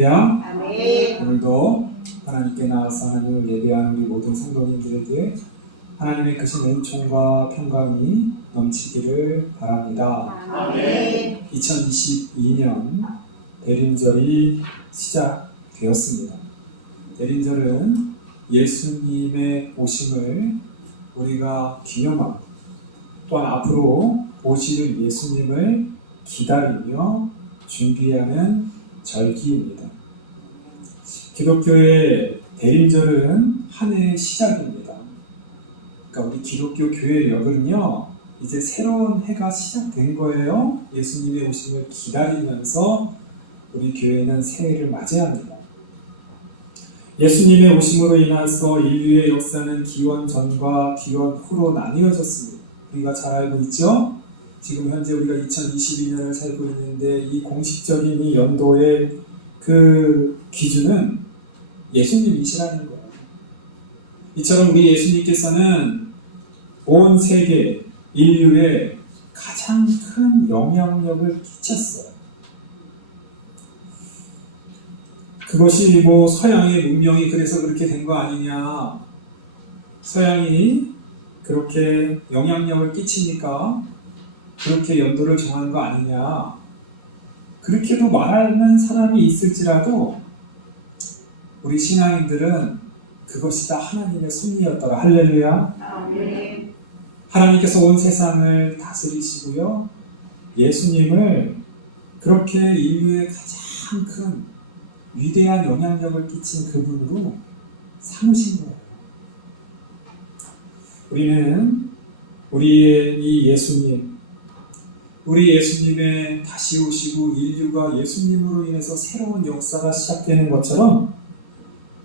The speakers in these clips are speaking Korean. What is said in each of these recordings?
아멘. 오늘도 하나님께 나와서 하나님을 예배하는 우리 모든 성도님들에게 하나님의 크신 은총과 평강이 넘치기를 바랍니다. 아멘. 2022년 대림절이 시작되었습니다. 대림절은 예수님의 오심을 우리가 기념하고 또한 앞으로 오실 예수님을 기다리며 준비하는 절기입니다. 기독교의 대림절은 한 해의 시작입니다. 그러니까 우리 기독교 교회력은요, 이제 새로운 해가 시작된 거예요. 예수님의 오심을 기다리면서 우리 교회는 새해를 맞이합니다. 예수님의 오심으로 인해서 인류의 역사는 기원 전과 기원 후로 나뉘어졌습니다. 우리가 잘 알고 있죠? 지금 현재 우리가 2022년을 살고 있는데 이 공식적인 이 연도의 그 기준은 예수님이시라는 거예요. 이처럼 우리 예수님께서는 온 세계 인류에 가장 큰 영향력을 끼쳤어요. 그것이 서양의 문명이 그래서 그렇게 된 거 아니냐, 서양이 그렇게 영향력을 끼치니까 그렇게 연도를 정한 거 아니냐, 그렇게도 말하는 사람이 있을지라도 우리 신앙인들은 그것이 다 하나님의 섭리였더라. 할렐루야. 아멘. 하나님께서 온 세상을 다스리시고요, 예수님을 그렇게 인류의 가장 큰 위대한 영향력을 끼친 그분으로 삼으신 거예요. 우리는 우리의 이 예수님, 우리 예수님의 다시 오시고 인류가 예수님으로 인해서 새로운 역사가 시작되는 것처럼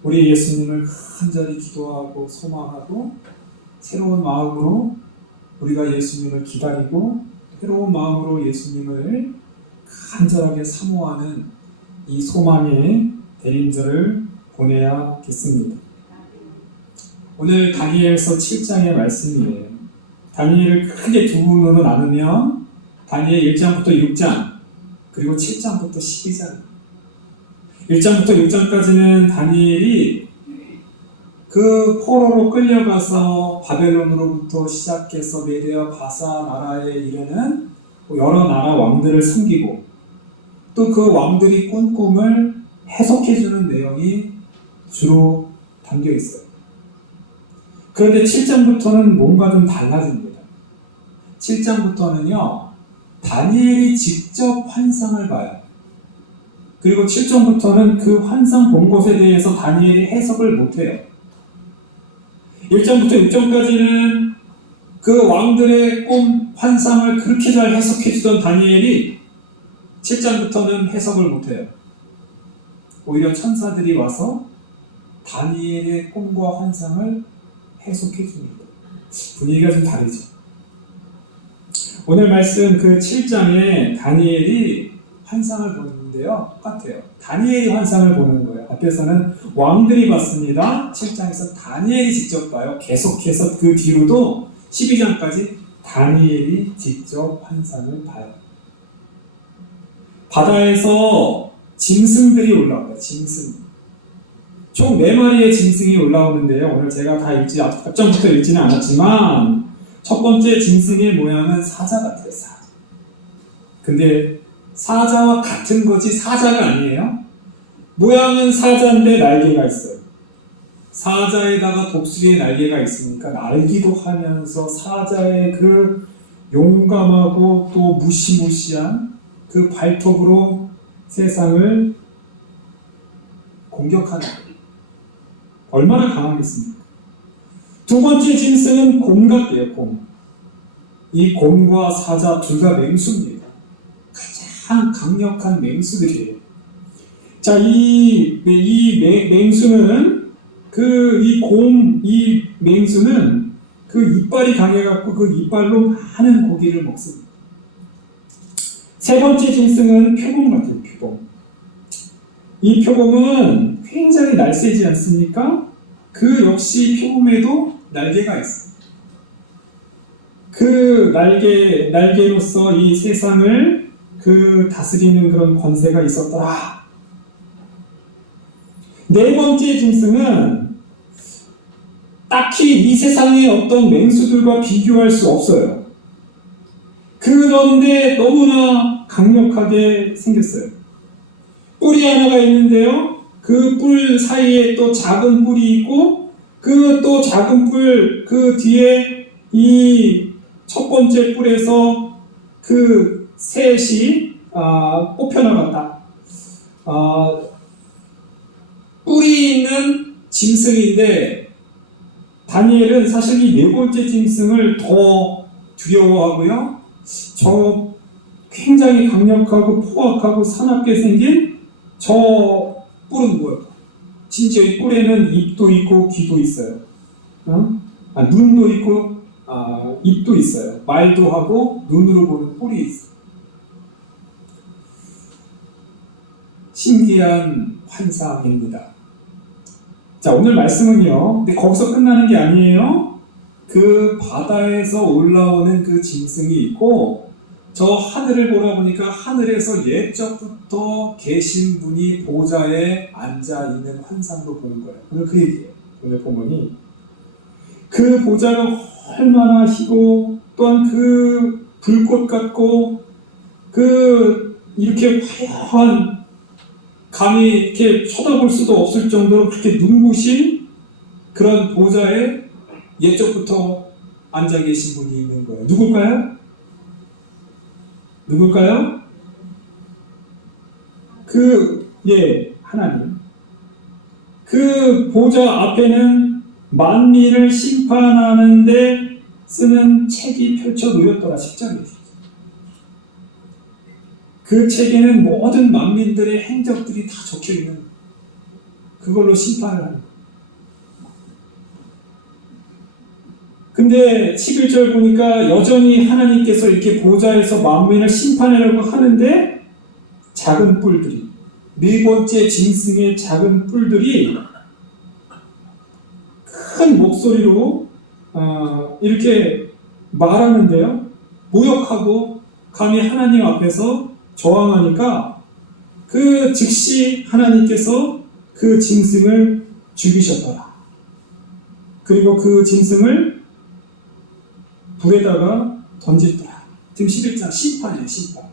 우리 예수님을 간절히 기도하고 소망하고 새로운 마음으로 우리가 예수님을 기다리고 새로운 마음으로 예수님을 간절하게 사모하는 이 소망의 대림절을 보내야겠습니다. 오늘 다니엘서 7장의 말씀이에요. 다니엘을 크게 두 부분으로 나누면 다니엘 1장부터 6장, 그리고 7장부터 12장. 1장부터 6장까지는 다니엘이 그 포로로 끌려가서 바벨론으로부터 시작해서 메대와 바사 나라에 이르는 여러 나라 왕들을 섬기고 또 그 왕들이 꾼 꿈을 해석해주는 내용이 주로 담겨 있어요. 그런데 7장부터는 뭔가 좀 달라집니다. 7장부터는요, 다니엘이 직접 환상을 봐요. 그리고 7장부터는 그 환상 본 것에 대해서 다니엘이 해석을 못해요. 1장부터 6장까지는 그 왕들의 꿈, 환상을 그렇게 잘 해석해주던 다니엘이 7장부터는 해석을 못해요. 오히려 천사들이 와서 다니엘의 꿈과 환상을 해석해줍니다. 분위기가 좀 다르죠. 오늘 말씀 그 7장에 다니엘이 환상을 보는데요, 똑같아요. 다니엘이 환상을 보는 거예요. 앞에서는 왕들이 봤습니다. 7장에서 다니엘이 직접 봐요. 계속해서 그 뒤로도 12장까지 다니엘이 직접 환상을 봐요. 바다에서 짐승들이 올라와요. 짐승. 총 4마리의 짐승이 올라오는데요. 오늘 제가 다 앞장부터 읽지는 않았지만 첫 번째 짐승의 모양은 사자 같아요. 사자. 근데 사자와 같은 거지 사자가 아니에요. 모양은 사자인데 날개가 있어요. 사자에다가 독수리의 날개가 있으니까 날기도 하면서 사자의 그 용감하고 또 무시무시한 그 발톱으로 세상을 공격하는 거예요. 얼마나 강하겠습니까? 두 번째 짐승은 곰 같대요. 곰. 이 곰과 사자 둘 다 맹수입니다. 가장 강력한 맹수들이에요. 자, 이 맹수는 이 맹수는 그 이빨이 강해갖고 그 이빨로 많은 고기를 먹습니다. 세 번째 짐승은 표범 같아요. 표범. 이 표범은 굉장히 날쌔지 않습니까? 그 역시 표범에도 날개가 있어요. 그 날개로서 이 세상을 다스리는 그런 권세가 있었더라. 네 번째 짐승은 딱히 이 세상의 어떤 맹수들과 비교할 수 없어요. 그런데 너무나 강력하게 생겼어요. 뿔이 하나가 있는데요. 그 뿔 사이에 또 작은 뿔이 있고 그 또 작은 뿔 그 뒤에 이 첫 번째 뿔에서 그 셋이 뽑혀나갔다. 뿔이 있는 짐승인데 다니엘은 사실 이 네 번째 짐승을 더 두려워하고요. 저 굉장히 강력하고 포악하고 사납게 생긴 저 뿔은 뭐예요? 심지어 이 뿔에는 입도 있고 귀도 있어요. 눈도 있고 입도 있어요. 말도 하고 눈으로 보는 뿔이 있어요. 신기한 환상입니다. 자, 오늘 말씀은요. 근데 거기서 끝나는 게 아니에요. 그 바다에서 올라오는 그 짐승이 있고 저 하늘을 보라 보니까 하늘에서 옛적부터 계신 분이 보좌에 앉아 있는 환상도 보는 거예요. 오늘 그 얘기예요. 오늘 본문이 그 보좌가 얼마나 희고 또한 그 불꽃 같고 그 이렇게 화려한 감히 이렇게 쳐다볼 수도 없을 정도로 그렇게 눈부신 그런 보좌에 옛적부터 앉아 계신 분이 있는 거예요. 누굴까요? 누굴까요? 하나님. 그 보좌 앞에는 만민을 심판하는데 쓰는 책이 펼쳐 놓였더라. 10절에. 그 책에는 모든 만민들의 행적들이 다 적혀 있는 그걸로 심판을 하는. 근데 11절 보니까 여전히 하나님께서 이렇게 보좌에서 만민을 심판하려고 하는데 작은 뿔들이 네 번째 짐승의 작은 뿔들이 큰 목소리로 이렇게 말하는데요. 모욕하고 감히 하나님 앞에서 저항하니까 그 즉시 하나님께서 그 짐승을 죽이셨더라. 그리고 그 짐승을 불에다가 던지더라. 지금 11장 심판이에요. 심판.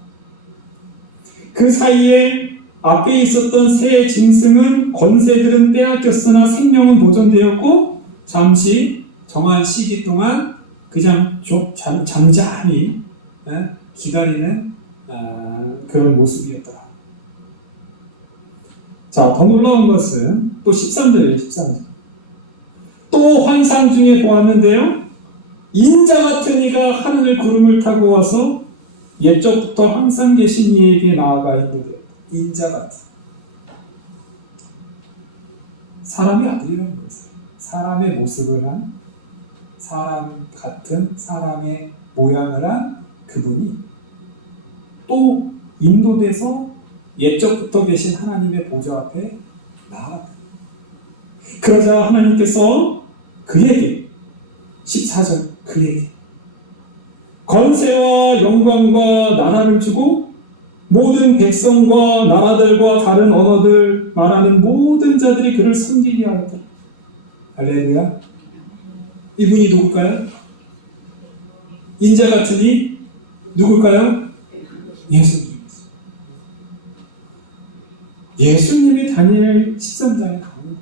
그 사이에 앞에 있었던 세 짐승은 권세들은 빼앗겼으나 생명은 보존되었고 잠시 정한 시기 동안 그냥 잠잠히 기다리는 그런 모습이었더라. 자, 더 놀라운 것은 또 13절이에요. 13절. 또 환상 중에 보았는데요. 인자 같은 이가 하늘을 구름을 타고 와서 옛적부터 항상 계신 이에게 나아가 있는데 인자 같은 사람의 아들이라는 것이에요. 사람의 모습을 한 사람 같은 사람의 모양을 한 그분이 또 인도돼서 옛적부터 계신 하나님의 보좌 앞에 나아갔다. 그러자 하나님께서 그에게 14절 그에게 권세와 영광과 나라를 주고 모든 백성과 나라들과 다른 언어들 말하는 모든 자들이 그를 섬기게 하였더라. 할렐루야. 이분이 누굴까요? 인자 같으니 누굴까요? 예수님. 예수님이 다니엘 13장에 나오는 거예요.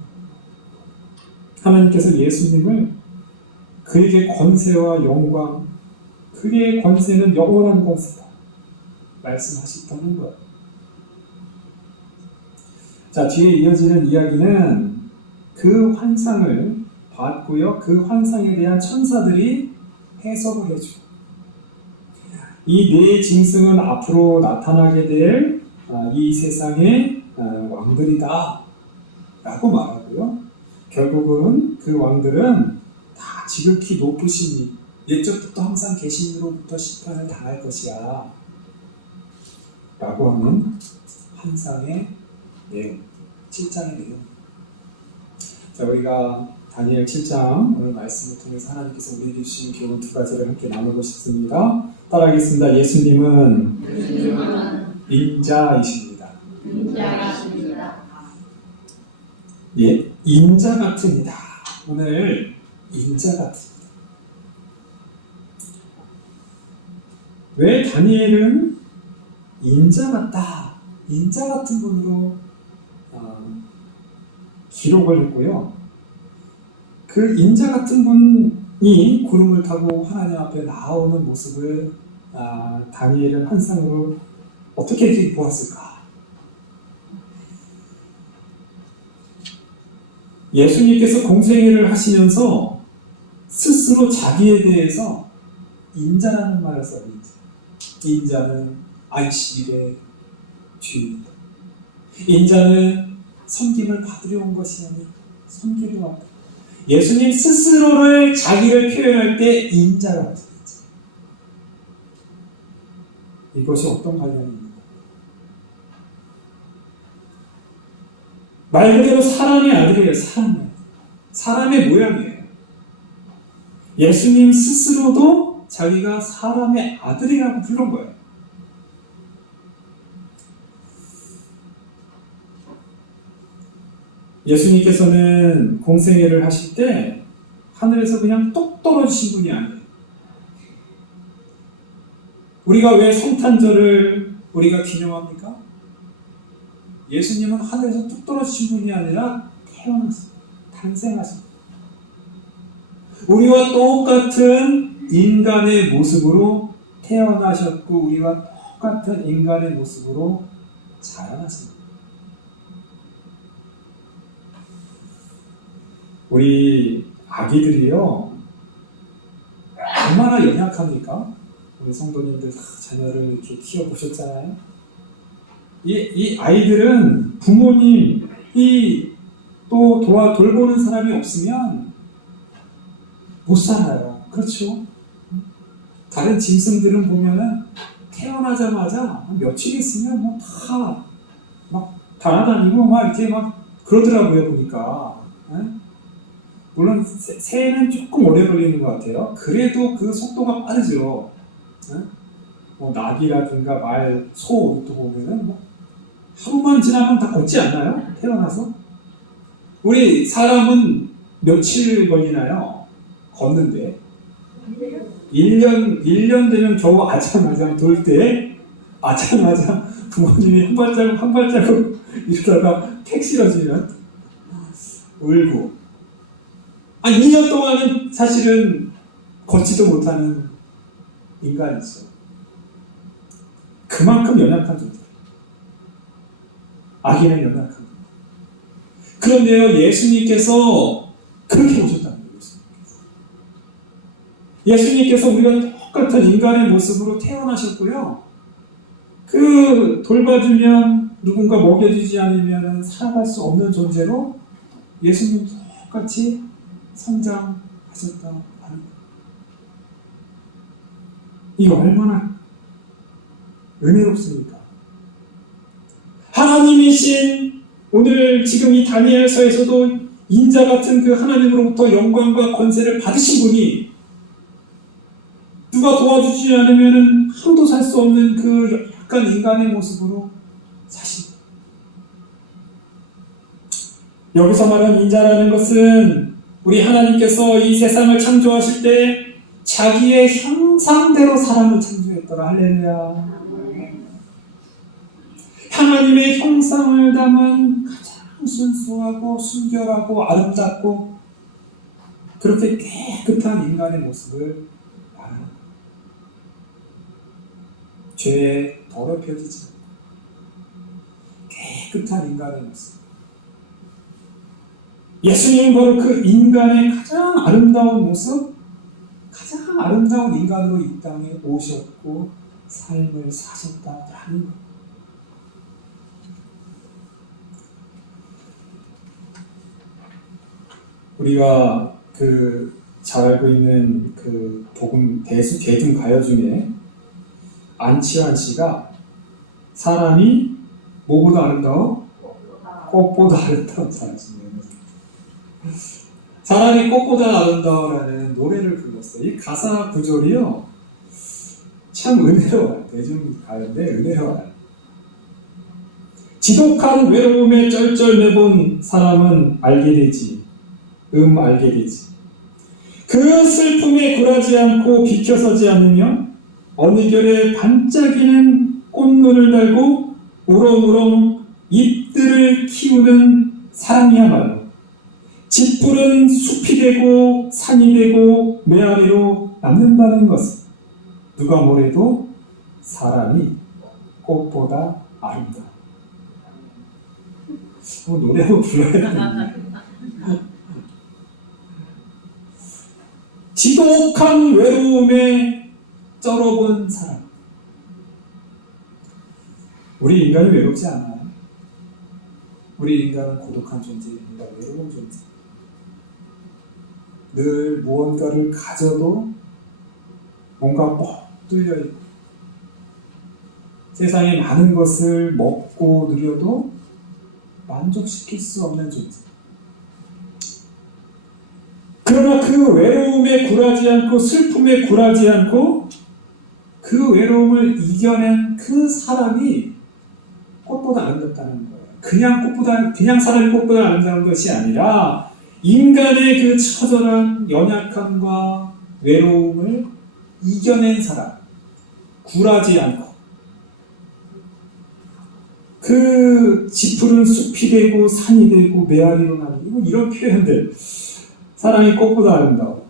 하나님께서 예수님을 그에게 권세와 영광, 그의 권세는 영원한 권세다 말씀하셨다는 거예요. 자, 뒤에 이어지는 이야기는 그 환상을 봤고요. 그 환상에 대한 천사들이 해석을 해줘요. 이 네 짐승은 앞으로 나타나게 될 이 세상의 왕들이다 라고 말하고요. 결국은 그 왕들은 다 지극히 높으신 이 옛적부터 항상 계신 이로부터 심판을 당할 것이야 라고 하는 환상의 내용, 7장의 내용. 자, 우리가 다니엘 7장 오늘 말씀을 통해서 하나님께서 우리에게 주신 교훈 두 가지를 함께 나누고 싶습니다. 따라하겠습니다. 예수님은 인자이십니다. 예, 인자 같으니다. 오늘 인자 같으니다. 왜 다니엘은 인자 같다, 인자 같은 분으로 기록을 했고요. 그 인자 같은 분이 구름을 타고 하나님 앞에 나오는 모습을 다니엘은 환상으로 어떻게 보았을까? 예수님께서 공생애를 하시면서 스스로 자기에 대해서 인자라는 말을 써요. 인자는 안식일의 주인이다. 인자는 섬김을 받으려 온 것이 아니라 섬기려 왔다. 예수님 스스로를 자기를 표현할 때 인자라고 하죠. 이것이 어떤 관련입니까? 말 그대로 사람의 아들이에요. 사람의 모양이에요. 예수님 스스로도 자기가 사람의 아들이라고 부른 거예요. 예수님께서는 공생애를 하실 때 하늘에서 그냥 똑 떨어지신 분이 아니에요. 우리가 왜 성탄절을 우리가 기념합니까? 예수님은 하늘에서 뚝 떨어지신 분이 아니라 태어났어요. 탄생하셨어요. 우리와 똑같은 인간의 모습으로 태어나셨고 우리와 똑같은 인간의 모습으로 자라나십니다. 우리 아기들이요, 얼마나 연약합니까? 우리 성도님들 자녀를 이렇게 키워보셨잖아요. 이 아이들은 부모님이 또 돌보는 사람이 없으면 못 살아요. 그렇죠? 다른 짐승들은 보면은 태어나자마자 며칠 있으면 뭐 다 막 달아다니고 막 이렇게 막 그러더라고요, 보니까. 물론 새는 조금 오래 걸리는 것 같아요. 그래도 그 속도가 빠르죠. 뭐 낙이라든가 말, 소 또 보면은 뭐 하루만 지나면 다 걷지 않나요? 태어나서? 우리 사람은 며칠 걸리나요? 걷는데 1년 되면 겨우 아장아장 돌 때 아장아장 부모님이 한 발자국 이러다가 택 실어지면 울고 2년 동안은 사실은 걷지도 못하는 인간이죠. 그만큼 연약한 존재. 아기는 연약한. 그런데요, 예수님께서 그렇게 오셨다는 거예요. 예수님께서 우리가 똑같은 인간의 모습으로 태어나셨고요. 그 돌봐주면 누군가 먹여주지 않으면 살아갈 수 없는 존재로 예수님 똑같이 성장하셨다 하는 거예요. 이거 얼마나 은혜롭습니까? 하나님이신 오늘 지금 이 다니엘서에서도 인자 같은 그 하나님으로부터 영광과 권세를 받으신 분이 누가 도와주지 않으면 한도 살 수 없는 그 약간 인간의 모습으로 사신 거예요. 여기서 말한 인자라는 것은 우리 하나님께서 이 세상을 창조하실 때 자기의 형상대로 사람을 창조했더라. 할렐루야. 하나님의 형상을 담은 가장 순수하고 순결하고 아름답고 그렇게 깨끗한 인간의 모습을 말하는 거예요. 죄에 더럽혀지지 않고 깨끗한 인간의 모습. 예수님은 바로 그 인간의 가장 아름다운 모습, 가장 아름다운 인간으로 이 땅에 오셨고 삶을 사셨다라는 거예요. 우리가 잘 알고 있는 그 복음 대중 가요 중에 안치환 씨가 사람이 뭐보다 아름다워? 꽃보다 아름다운 사람이에요. 사람이 꽃보다 아름다워라는 노래를 불렀어요. 이 가사 구절이요, 참 은혜로워요. 대중 가요인데 은혜로워요. 지독한 외로움에 쩔쩔매본 사람은 알게 되지. 알게 되지. 그 슬픔에 굴하지 않고 비켜서지 않으며 어느 결에 반짝이는 꽃눈을 달고 우렁우렁 잎들을 키우는 사람이야말로 짙푸른 숲이 되고 산이 되고 메아리로 남는다는 것은 누가 뭐래도 사람이 꽃보다 아름다워. 노래 한번 불러야 되는데. 지독한 외로움에 쩔어본 사람. 우리 인간이 외롭지 않아요. 우리 인간은 고독한 존재입니다. 외로운 존재. 늘 무언가를 가져도 뭔가 뻥 뚫려있고 세상에 많은 것을 먹고 누려도 만족시킬 수 없는 존재. 그러나 그 외로움에 굴하지 않고 슬픔에 굴하지 않고 그 외로움을 이겨낸 그 사람이 꽃보다 아름답다는 거예요. 그냥 사람이 꽃보다 아름다운 것이 아니라 인간의 그 처절한 연약함과 외로움을 이겨낸 사람, 굴하지 않고 그 짙푸른 숲이 되고 산이 되고 메아리로 나뉘고 이런 표현들, 사랑이 꽃보다 아름다워.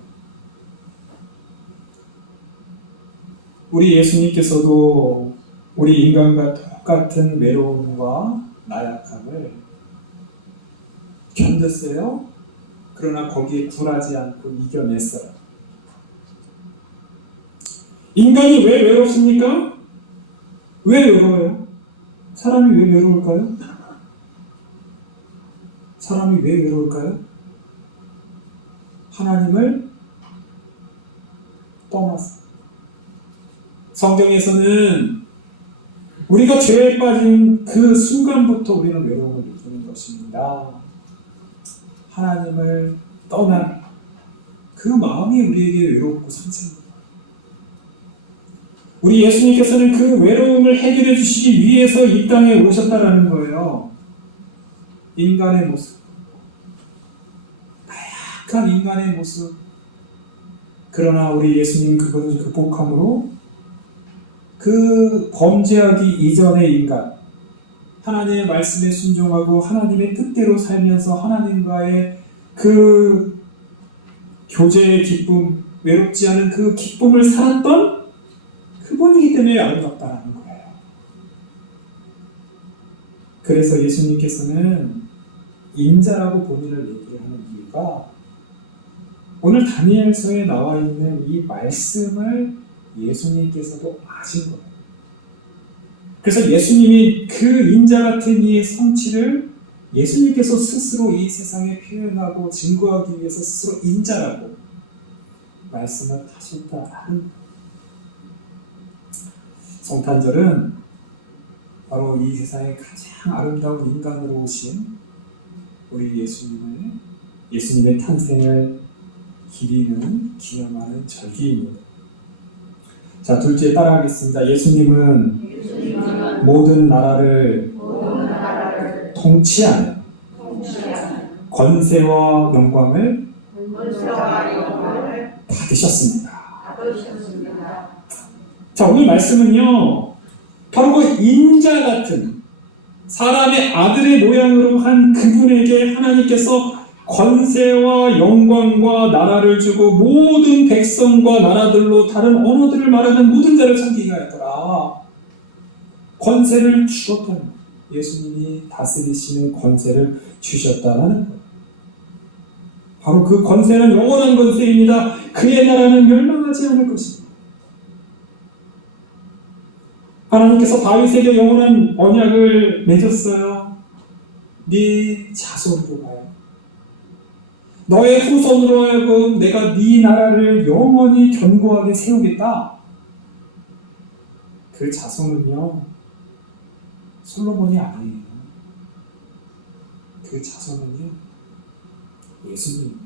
우리 예수님께서도 우리 인간과 똑같은 외로움과 나약함을 견뎠어요. 그러나 거기에 굴하지 않고 이겨냈어요. 인간이 왜 외롭습니까? 왜 외로워요? 사람이 왜 외로울까요? 사람이 왜 외로울까요? 하나님을 떠나서. 성경에서는 우리가 죄에 빠진 그 순간부터 우리는 외로움을 느끼는 것입니다. 하나님을 떠난 그 마음이 우리에게 외롭고 상처입니다. 우리 예수님께서는 그 외로움을 해결해 주시기 위해서 이 땅에 오셨다라는 거예요. 인간의 모습, 나약한 인간의 모습. 그러나 우리 예수님은 그것을 극복함으로 그 범죄하기 이전의 인간, 하나님의 말씀에 순종하고 하나님의 뜻대로 살면서 하나님과의 그 교제의 기쁨, 외롭지 않은 그 기쁨을 살았던 그분이기 때문에 아름답다는 거예요. 그래서 예수님께서는 인자라고 본인을 얘기하는 이유가 오늘 다니엘서에 나와 있는 이 말씀을 예수님께서도 아신 거예요. 그래서 예수님이 그 인자 같은 이의 성취를 예수님께서 스스로 이 세상에 표현하고 증거하기 위해서 스스로 인자라고 말씀을 하셨다는 성탄절은 바로 이 세상에 가장 아름다운 인간으로 오신 우리 예수님의 탄생을 기리는 기념하는 절기입니다. 자, 둘째 따라하겠습니다. 예수님은 모든 나라를 통치하는 권세와 영광을 받으셨습니다. 자, 오늘 말씀은요, 바로 그 인자 같은 사람의 아들의 모양으로 한 그분에게 하나님께서 권세와 영광과 나라를 주고 모든 백성과 나라들로 다른 언어들을 말하는 모든 자를 섬기게 하였더라. 권세를 주셨다는 거예요. 예수님이 다스리시는 권세를 주셨다는 거예요. 바로 그 권세는 영원한 권세입니다. 그의 나라는 멸망하지 않을 것입니다. 하나님께서 다윗에게 영원한 언약을 맺었어요. 네 자손으로 가요. 너의 후손으로 하여금 내가 네 나라를 영원히 견고하게 세우겠다. 그 자손은요, 솔로몬이 아니에요. 그 자손은요, 예수님입니다.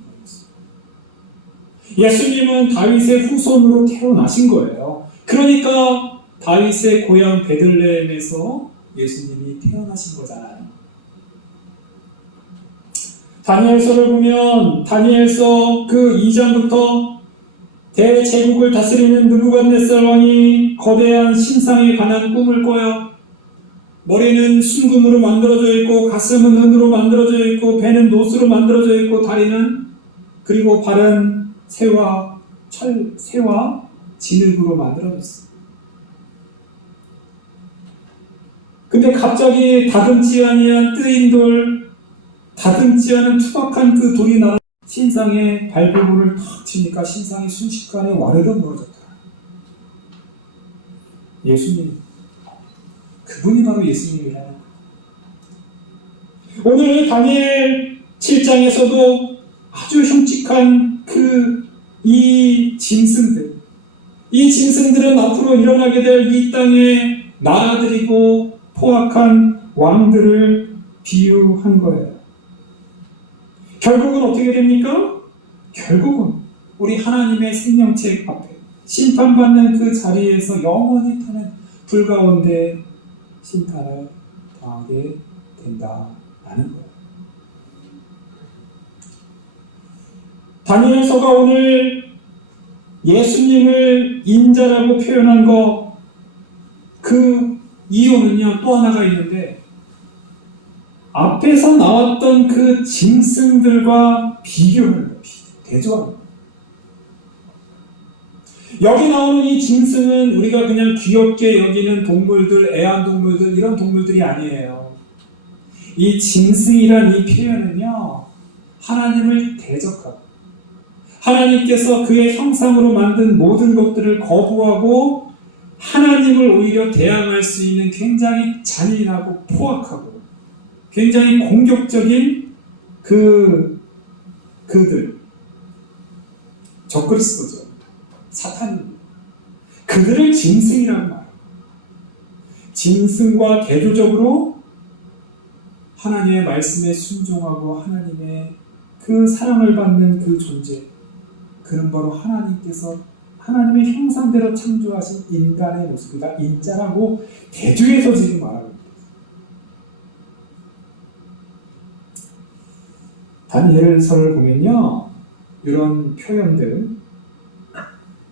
예수님은 다윗의 후손으로 태어나신 거예요. 그러니까 다윗의 고향 베들레헴에서 예수님이 태어나신 거잖아요. 다니엘서를 보면 다니엘서 그 2장부터 대제국을 다스리는 느부갓네살 왕이 거대한 신상에 관한 꿈을 꿔요. 머리는 순금으로 만들어져 있고, 가슴은 은으로 만들어져 있고, 배는 노스로 만들어져 있고, 다리는, 그리고 발은 새와 진흙으로 만들어졌어요. 근데 갑자기 다듬지 아니한 뜨인 돌, 다듬지 않은 투박한 그 돌이 나라 신상의 발부분을 탁 치니까 신상이 순식간에 와르르 무너졌다. 예수님, 그분이 바로 예수님이라는 거예요. 오늘 다니엘 7장에서도 아주 흉측한 이 짐승들은 앞으로 일어나게 될 이 땅의 나라들이고 포악한 왕들을 비유한 거예요. 결국은 어떻게 됩니까? 결국은 우리 하나님의 생명책 앞에 심판받는 그 자리에서 영원히 타는 불 가운데 심판을 당하게 된다라는 거예요. 다니엘서가 오늘 예수님을 인자라고 표현한 그 이유는요, 또 하나가 있는데, 앞에서 나왔던 그 짐승들과 비교하는 거예요. 대조하는 거예요. 여기 나오는 이 짐승은 우리가 그냥 귀엽게 여기는 동물들, 애완동물들, 이런 동물들이 아니에요. 이 짐승이란 이 표현은요, 하나님을 대적하고, 하나님께서 그의 형상으로 만든 모든 것들을 거부하고, 하나님을 오히려 대항할 수 있는 굉장히 잔인하고 포악하고, 굉장히 공격적인 그들, 적그리스도죠. 사탄. 그들을 짐승이라고 말합니다. 짐승과 대조적으로 하나님의 말씀에 순종하고 하나님의 그 사랑을 받는 그 존재, 그는 바로 하나님께서 하나님의 형상대로 창조하신 인간의 모습이다. 인자라고 대조해서 지금 말하고 있습니다. 다니엘서를 보면요, 이런 표현들,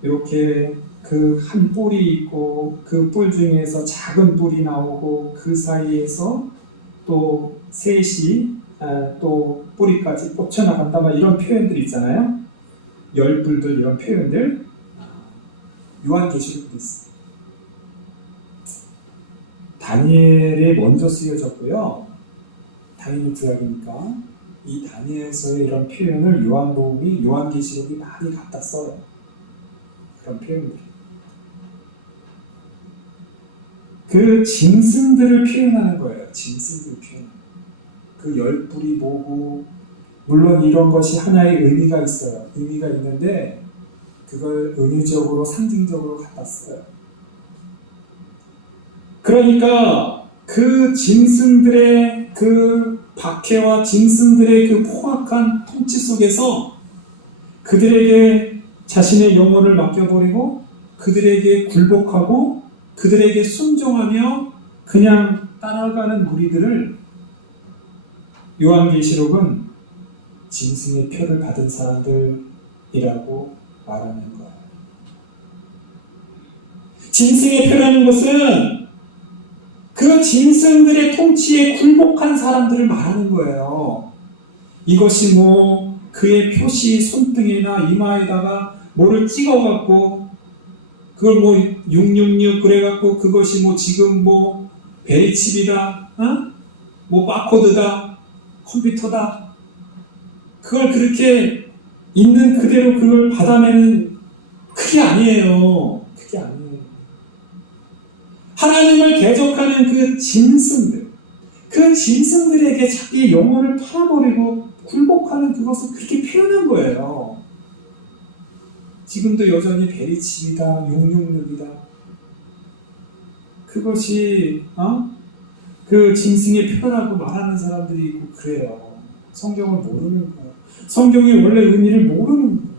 이렇게 그 한 뿔이 있고 그 뿔 중에서 작은 뿔이 나오고 그 사이에서 또 셋이 또 뿌리까지 뻗쳐나간다, 막 이런 표현들 있잖아요. 열뿔들, 이런 표현들 요한계시록도 있어요. 다니엘에 먼저 쓰여졌고요. 당연히 구약이니까 이 다니엘서의 이런 표현을 요한복음이, 요한계시록이 많이 갖다 써요. 그런 표현들. 그 짐승들을 표현하는 거예요. 짐승들을 표현하는 거예요. 그 열뿔이 뭐고, 물론 이런 것이 하나의 의미가 있어요. 의미가 있는데 그걸 은유적으로, 상징적으로 갖다 써요. 그러니까 그 짐승들의 그 박해와 짐승들의 그 포악한 통치 속에서 그들에게 자신의 영혼을 맡겨버리고 그들에게 굴복하고 그들에게 순종하며 그냥 따라가는 무리들을 요한계시록은 짐승의 표를 받은 사람들이라고 말하는 거예요. 짐승의 표라는 것은 그 짐승들의 통치에 굴복한 사람들을 말하는 거예요. 이것이 뭐 그의 표시 손등이나 이마에다가 뭐를 찍어갖고 그걸 뭐 666 그래갖고 그것이 뭐 지금 뭐 베리칩이다, 뭐 바코드다, 컴퓨터다, 그걸 그렇게 있는 그대로 그걸 받아내는, 그게 아니에요. 그게 아니에요. 하나님을 대적하는 그 짐승들, 그 짐승들에게 자기의 영혼을 팔아버리고 굴복하는 그것을 그렇게 표현한 거예요. 지금도 여전히 베리칩이다, 666이다. 그것이 그 짐승의 표현하고 말하는 사람들이 있고 그래요. 성경을 모르는 거예요. 성경의 원래 의미를 모르는 거예요.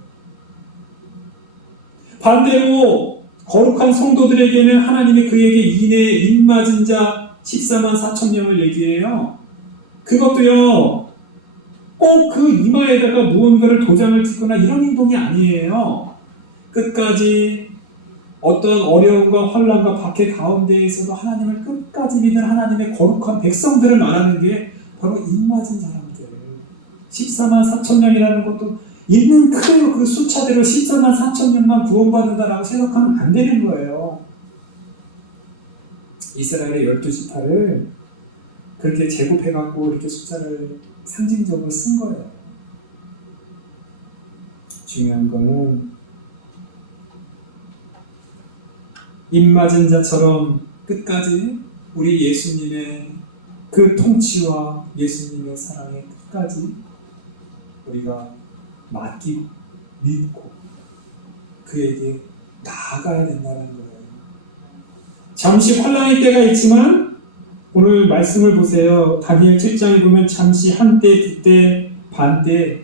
반대로 거룩한 성도들에게는 하나님이 그에게 인에 입맞은 자, 14만 4천 명을 얘기해요. 그것도요, 꼭 그 이마에다가 무언가를 도장을 찍거나 이런 행동이 아니에요. 끝까지 어떤 어려움과 환난과 박해 가운데에서도 하나님을 끝까지 믿는 하나님의 거룩한 백성들을 말하는 게 바로 입맞은 사람들. 14만 4천 명이라는 것도 있는 그 숫자대로 14만 4천 명만 구원받는다라고 생각하면 안 되는 거예요. 이스라엘의 12지파를 그렇게 제곱해갖고 이렇게 숫자를 상징적으로 쓴 거예요. 중요한 거는 입맞은 자처럼 끝까지 우리 예수님의 그 통치와 예수님의 사랑에 끝까지 우리가 맡기고 믿고 그에게 나아가야 된다는 거예요. 잠시 환난의 때가 있지만 오늘 말씀을 보세요. 다니엘 7장에 보면 잠시 한때, 두때, 반때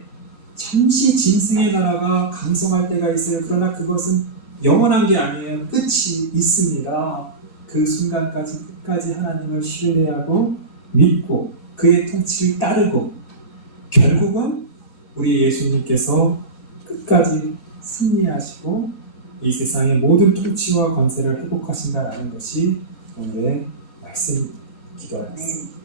잠시 짐승의 나라가 강성할 때가 있어요. 그러나 그것은 영원한 게 아니에요. 끝이 있습니다. 그 순간까지 끝까지 하나님을 신뢰하고 믿고 그의 통치를 따르고 결국은 우리 예수님께서 끝까지 승리하시고 이 세상의 모든 통치와 권세를 회복하신다라는 것이 오늘의 말씀 기도였습니다.